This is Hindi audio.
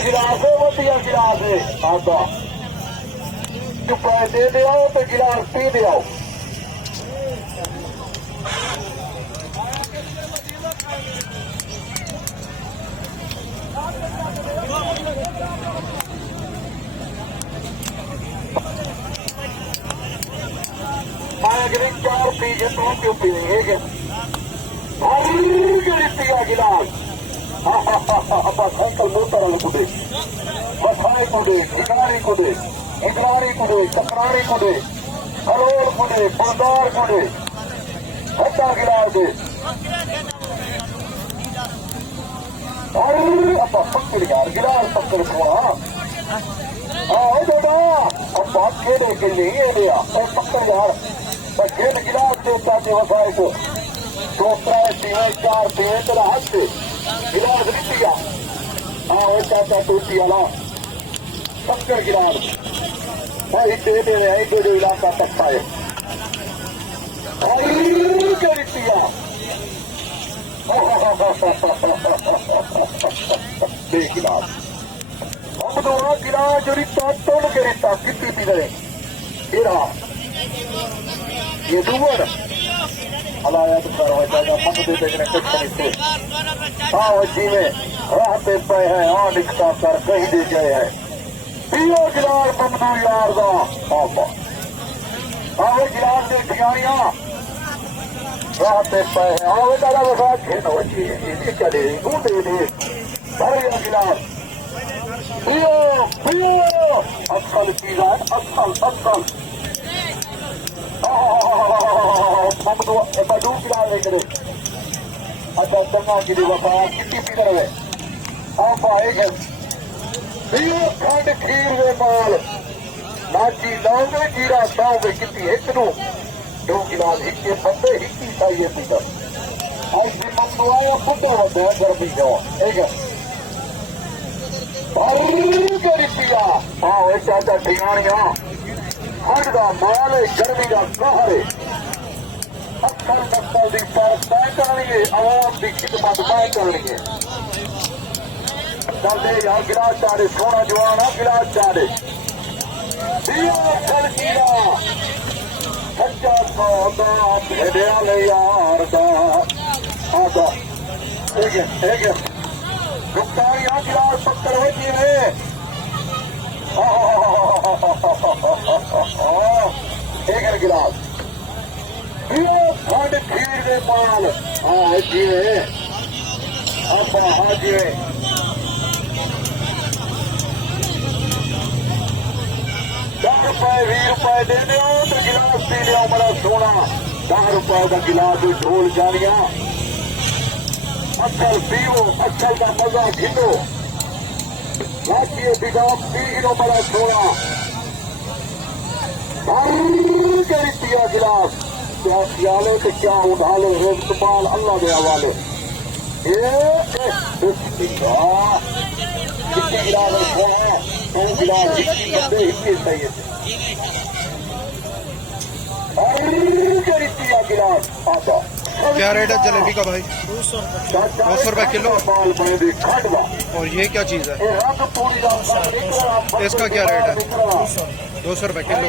गिलास है वधिया गिलास है आधा रुपए दे दो तो गिलास पी दो मैं 4 पीजे तो क्यों पीएंगे गिलास साइकिल मोटर कुदे बसाई कुदे ठिकानी कुदे इंगलानी कुदे चक्रानी कुदे हलोर कुदे फुलदार कुदे हट्टा गिलास दे पकड़ यार गिलास पकड़ थोड़ा हाँ बेटा अब बात खेले के लिए दिया पकड़ यार खेल गिलास देता थे वसाई को 2 3 4 तेरा हाथ से गिलास रिटिया हाँ वो चाचा टूटी वाला पकड़ गिलास भाई दे दे रहे हैं जो इलाका सकता है रिटिया देख गिलास अब दोनों गिलास जो रिश्ता तोड़ के रिश्ता कितनी पी रहे ये दुबर अलाया तो कर जाएगा मत दे देखने कुछ खरीदते हाँ जी में रहते पे है हाँ लिखता कर कहीं दे गए हैं पियो गिलास बंदू यार का हाँ वो गिलास से ठिकानियां रहते पे है हाँ वो दादा बसा खेल हो जी ये क्या दे तू दे दे भर गया गिलास पियो पियो अक्सर पीला अक्सर बड़ू गिलास लेकर अच्छा चलना की वफा कितनी पी रहे आप आएंगे खंड खीर वे माल नाची लाओगे जीरा साओगे कितनी एक नू 2 गिलास एक बंदे ही चाहिए पीता आज भी मम्मू आया बुढ़ा होता है गर्मी जाओ ठीक है पिया हाँ वो चाचा ठिकानियां खंड का माल है गर्मी का कहर है अक्सर नस्ल की तरफ तय करनी है आवाम की खिदमत तय करनी है चलते यार गिलास चारे सोना जवाना गिलास चारे सच्चा सौदा भेड़िया ले यार का आधा ठीक है गुप्तारियां गिलास पकड़ हो जी में ठीक है गिलास खंड खीर दे माल हाँ जी अब हाँ जी 10 रुपए 20 रुपए दे दो तो गिलास पी लिया बड़ा सोना 10 रुपए का गिलास ढोल जानिया अक्सर पीओ अक्सर का मजा खिलो राष्ट्रीय विकास पी बड़ा सोना पिया गिलास क्या पियाले तो क्या उठा लो रोज कपाल अल्लाह के हवाले कितने गिलास है 2 गिलास हिस्से चाहिए पिया गिलास आधा क्या रेट है जलेबी का भाई 200 रुपए किलो और ये क्या चीज है इसका क्या रेट है 200 रुपए किलो